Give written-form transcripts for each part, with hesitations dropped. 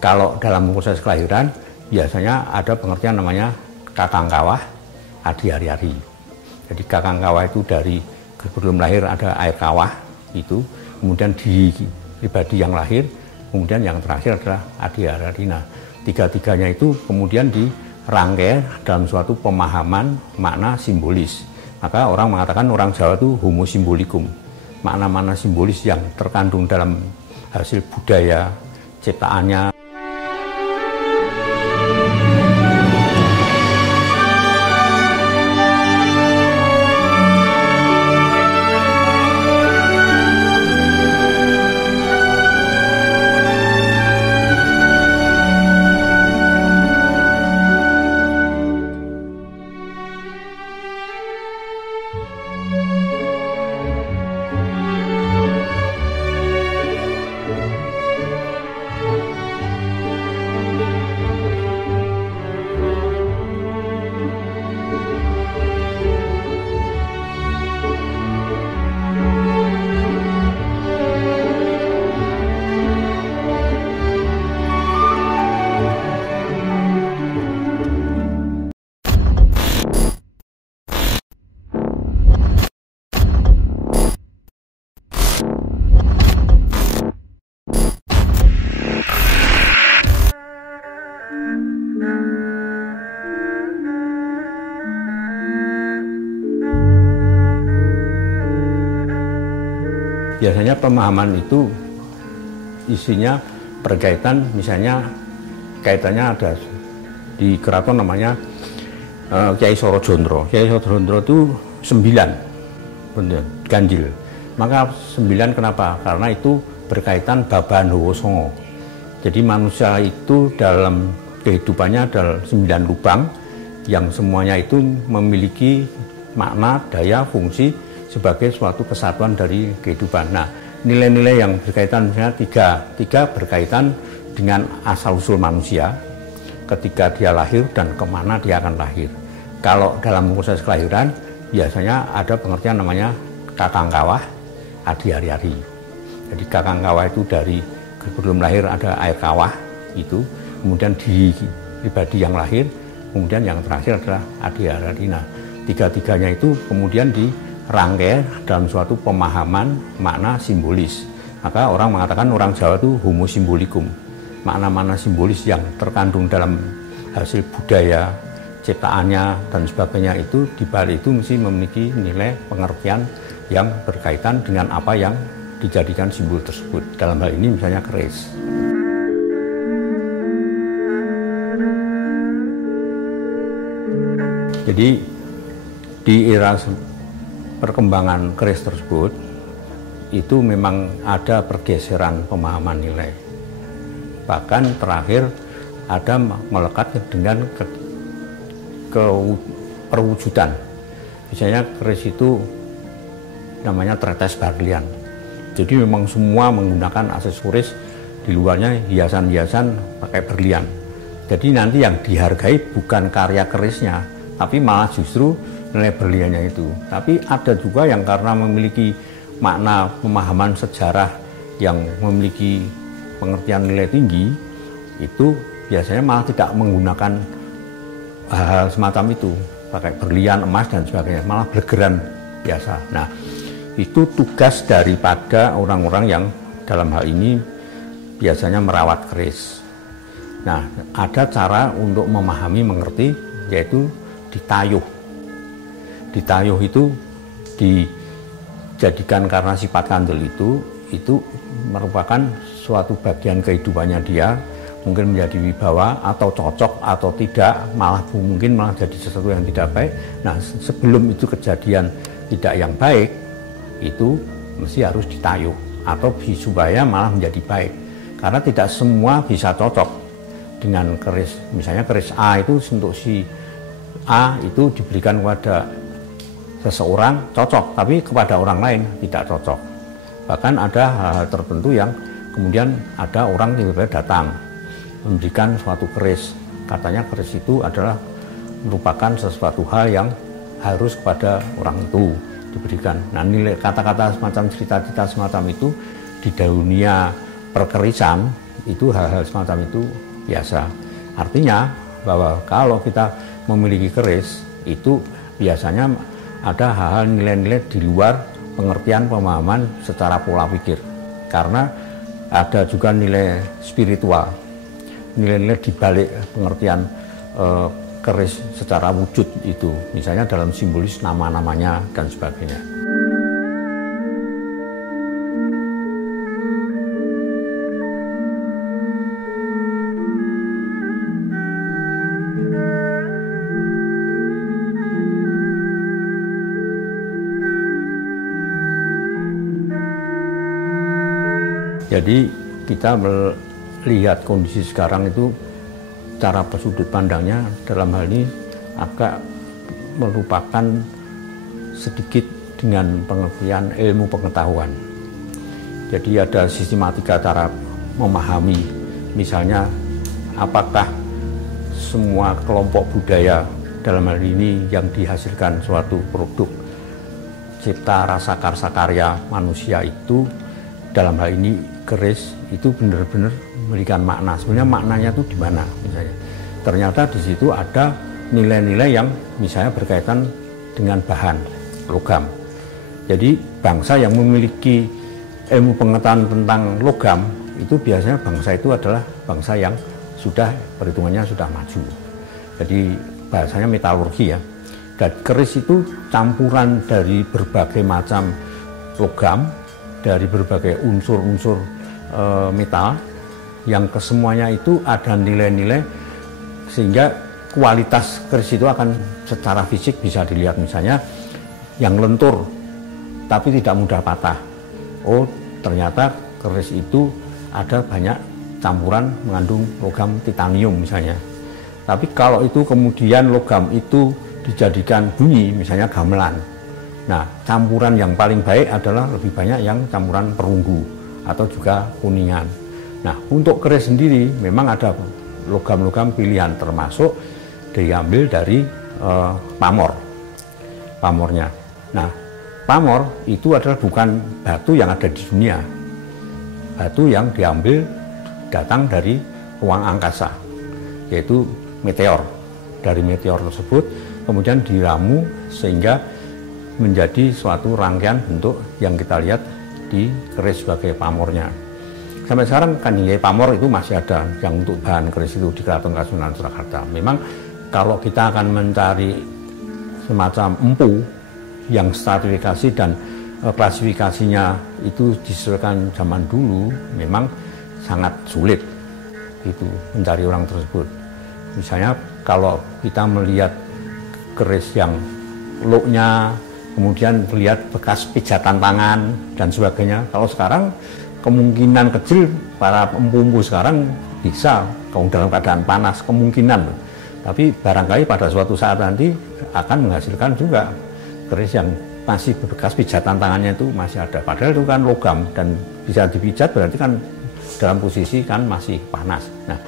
Kalau dalam proses kelahiran biasanya ada pengertian namanya kakang kawah, adi ari-ari. Jadi kakang kawah itu dari sebelum lahir ada air kawah itu, kemudian di pribadi yang lahir, kemudian yang terakhir adalah adi ari-ari. Nah, tiga-tiganya itu kemudian dirangkai dalam suatu pemahaman makna simbolis. Maka orang mengatakan orang Jawa itu homo simbolikum. Makna-makna simbolis yang terkandung dalam hasil budaya ciptaannya. Biasanya pemahaman itu isinya berkaitan, misalnya kaitannya ada di keraton namanya Kyai Sorojondro. Kyai Sorojondro itu 9, bener, ganjil. Maka 9 kenapa? Karena itu berkaitan Babahan Hawa Songo. Jadi manusia itu dalam kehidupannya adalah 9 lubang yang semuanya itu memiliki makna, daya, fungsi sebagai suatu kesatuan dari kehidupan. Nah, nilai-nilai yang berkaitan misalnya tiga berkaitan dengan asal-usul manusia ketika dia lahir dan kemana dia akan lahir. Kalau dalam proses kelahiran biasanya ada pengertian namanya kakang kawah, adi ari-ari. Jadi kakang kawah itu dari sebelum lahir ada air kawah itu, kemudian di pribadi yang lahir, kemudian yang terakhir adalah adi ari-ari. Nah, tiga-tiganya itu kemudian dirangkai dalam suatu pemahaman makna simbolis. Maka orang mengatakan orang Jawa itu homo simbolikum. Makna-makna simbolis yang terkandung dalam hasil budaya ciptaannya dan sebagainya itu dibalik itu mesti memiliki nilai pengertian yang berkaitan dengan apa yang dijadikan simbol tersebut. Dalam hal ini misalnya keris. Jadi di era perkembangan keris tersebut itu memang ada pergeseran pemahaman nilai. Bahkan terakhir ada melekat dengan perwujudan. Misalnya keris itu namanya tretes berlian. Jadi memang semua menggunakan aksesoris, di luarnya hiasan-hiasan pakai berlian. Jadi nanti yang dihargai bukan karya kerisnya, tapi malah justru nilai berliannya itu. Tapi ada juga yang karena memiliki makna pemahaman sejarah yang memiliki pengertian nilai tinggi, itu biasanya malah tidak menggunakan hal semacam itu, pakai berlian, emas dan sebagainya, malah bergeran biasa. Nah, itu tugas daripada orang-orang yang dalam hal ini biasanya merawat keris. Nah, ada cara untuk memahami, mengerti, yaitu ditayuh. Ditayuh itu dijadikan karena sifat kandel itu merupakan suatu bagian kehidupannya dia, mungkin menjadi wibawa atau cocok atau tidak, mungkin malah jadi sesuatu yang tidak baik. Nah, sebelum itu kejadian tidak yang baik, itu mesti harus ditayuh atau supaya malah menjadi baik. Karena tidak semua bisa cocok dengan keris. Misalnya keris A itu untuk si A itu diberikan kepada seseorang cocok, tapi kepada orang lain tidak cocok. Bahkan ada hal-hal tertentu yang kemudian ada orang tiba-tiba datang memberikan suatu keris. Katanya keris itu adalah merupakan sesuatu hal yang harus kepada orang itu diberikan. Nah, nilai kata-kata semacam cerita-cerita semacam itu di dunia perkerisan itu hal-hal semacam itu biasa. Artinya bahwa kalau kita memiliki keris itu biasanya ada hal-hal nilai-nilai di luar pengertian pemahaman secara pola pikir, karena ada juga nilai spiritual, nilai-nilai di balik pengertian keris secara wujud itu, misalnya dalam simbolis nama-namanya dan sebagainya. Jadi kita melihat kondisi sekarang itu, cara sudut pandangnya dalam hal ini agak merupakan sedikit dengan pengertian ilmu pengetahuan. Jadi ada sistematika cara memahami, misalnya apakah semua kelompok budaya dalam hal ini yang dihasilkan suatu produk cipta rasa karsa karya manusia itu, dalam hal ini keris itu benar-benar memberikan makna. Sebenarnya maknanya itu di mana? Misalnya, ternyata di situ ada nilai-nilai yang misalnya berkaitan dengan bahan logam. Jadi bangsa yang memiliki ilmu pengetahuan tentang logam itu biasanya bangsa itu adalah bangsa yang sudah perhitungannya sudah maju. Jadi bahasanya metalurgi ya. Dan keris itu campuran dari berbagai macam logam, dari berbagai unsur-unsur metal yang kesemuanya itu ada nilai-nilai, sehingga kualitas keris itu akan secara fisik bisa dilihat, misalnya yang lentur tapi tidak mudah patah. Oh, ternyata keris itu ada banyak campuran mengandung logam titanium misalnya. Tapi kalau itu kemudian logam itu dijadikan bunyi, misalnya gamelan, nah campuran yang paling baik adalah lebih banyak yang campuran perunggu atau juga kuningan. Nah untuk keris sendiri memang ada logam-logam pilihan, termasuk diambil dari pamornya. Nah pamor itu adalah bukan batu yang ada di dunia, batu yang diambil datang dari ruang angkasa, yaitu meteor. Dari meteor tersebut kemudian diramu sehingga menjadi suatu rangkaian bentuk yang kita lihat di keris sebagai pamornya. Sampai sekarang kan nilai pamor itu masih ada yang untuk bahan keris itu di Keraton Kasunanan Surakarta. Memang kalau kita akan mencari semacam empu yang stratifikasi dan klasifikasinya itu disesuaikan zaman dulu, memang sangat sulit itu mencari orang tersebut. Misalnya kalau kita melihat keris yang looknya, kemudian melihat bekas pijatan tangan dan sebagainya. Kalau sekarang kemungkinan kecil para empu-empu sekarang bisa, kalau dalam keadaan panas kemungkinan. Tapi barangkali pada suatu saat nanti akan menghasilkan juga keris yang masih bekas pijatan tangannya itu masih ada. Padahal itu kan logam dan bisa dipijat, berarti kan dalam posisi kan masih panas. Nah,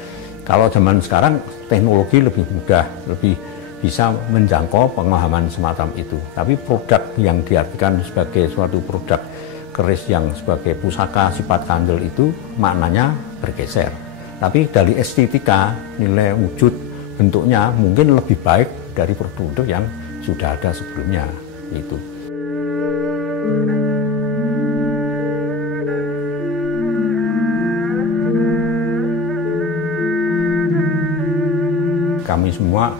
kalau zaman sekarang teknologi lebih mudah, lebih bisa menjangkau pemahaman semacam itu. Tapi produk yang diartikan sebagai suatu produk keris yang sebagai pusaka sifat kandel itu maknanya bergeser. Tapi dari estetika, nilai wujud, bentuknya mungkin lebih baik dari produk yang sudah ada sebelumnya itu. Kami semua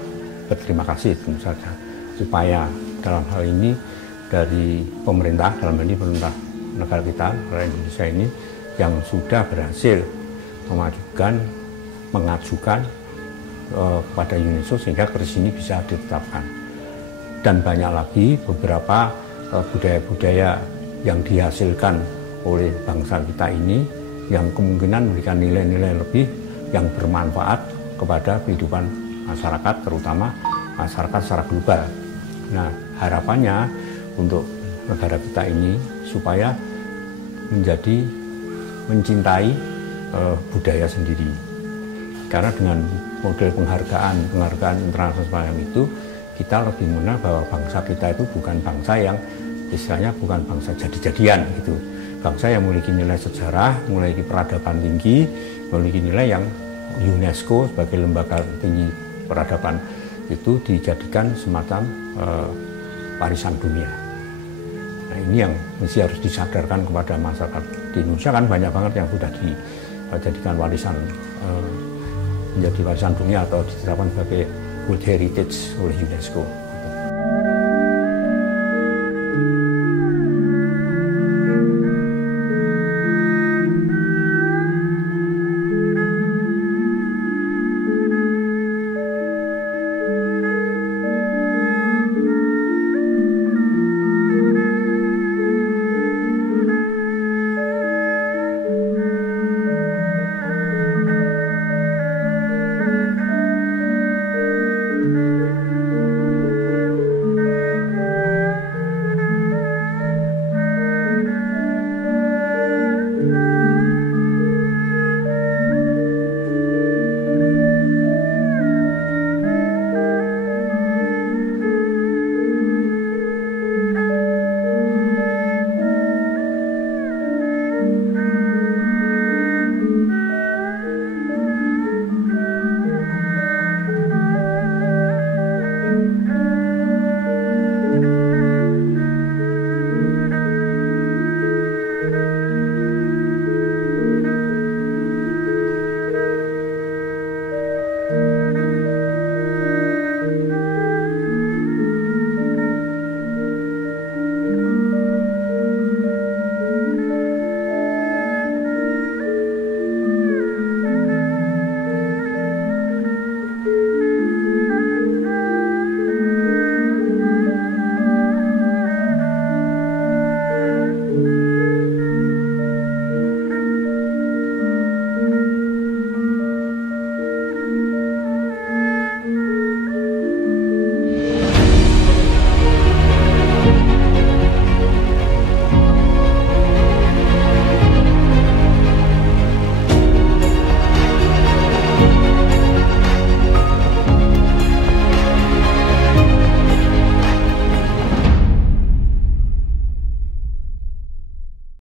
berterima kasih tentu saja supaya dalam hal ini dari pemerintah, dalam hal ini pemerintah negara kita, negara Indonesia ini yang sudah berhasil mengajukan kepada UNESCO sehingga keris ini bisa ditetapkan. Dan banyak lagi beberapa budaya-budaya yang dihasilkan oleh bangsa kita ini yang kemungkinan memberikan nilai-nilai lebih yang bermanfaat kepada kehidupan masyarakat, terutama masyarakat secara global. Nah, harapannya untuk negara kita ini supaya mencintai budaya sendiri. Karena dengan model penghargaan internasional semacam itu, kita lebih mengenal bahwa bangsa kita itu bukan bangsa yang istilahnya bukan bangsa jadi-jadian gitu. bangsa yang memiliki nilai sejarah, memiliki peradaban tinggi, memiliki nilai yang UNESCO sebagai lembaga tinggi peradaban itu dijadikan semacam warisan dunia. Nah, ini yang mesti harus disadarkan kepada masyarakat di Indonesia, kan banyak banget yang sudah dijadikan warisan, menjadi warisan dunia atau ditetapkan sebagai World Heritage oleh UNESCO.